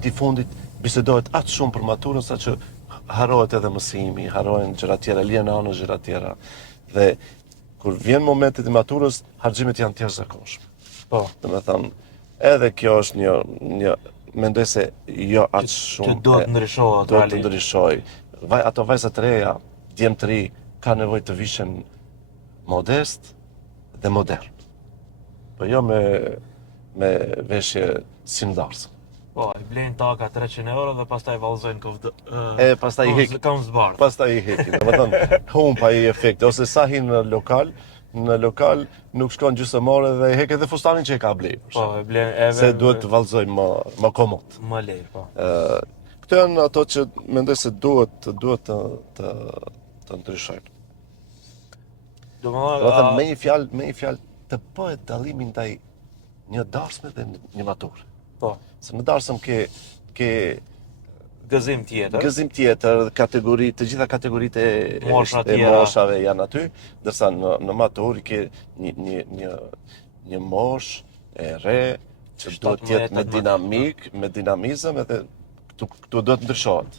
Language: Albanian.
viti fundit bisedohet aq shumë për maturën sa që harohet edhe mësimi, harohen gjëra tjera, lihen anë gjëra tjera. Dhe kur vjen momenti i maturës, harxhimet janë të jashtëzakonshme. Po. Domethënë, edhe kjo është një mendoj se jo aq shumë. Që duhet ndryshohet. Duhet të ndryshoj. Ato vajzat të reja, djemt të ri, ka nevojë të vishen modest dhe modern. Po jo me veshje si ndarësëm. Po, i blejnë taka 300 euro dhe pastaj vallëzojnë pastaj i hekin. Kam zbardh. Pastaj i hekin. Domethënë, humb ai efekti ose sa hin në lokal nuk shkon gjysmore dhe i hek edhe fustanin që e ka blej. Po, e blen edhe se duhet të vallëzojnë më komod. Më lehtë, po. Këto janë ato që mendoj se duhet të ndryshojnë. Domethënë me një fjalë të bëhet dallimi ndaj një darsme dhe një maturë. Po. Se në darsëm ke gëzim tjetër, kategori, të gjitha kategoritë e moshave janë aty, ndërsa në maturë ke një moshë e re që duhet të jetë me dinamizëm edhe këtu duhet ndryshohet.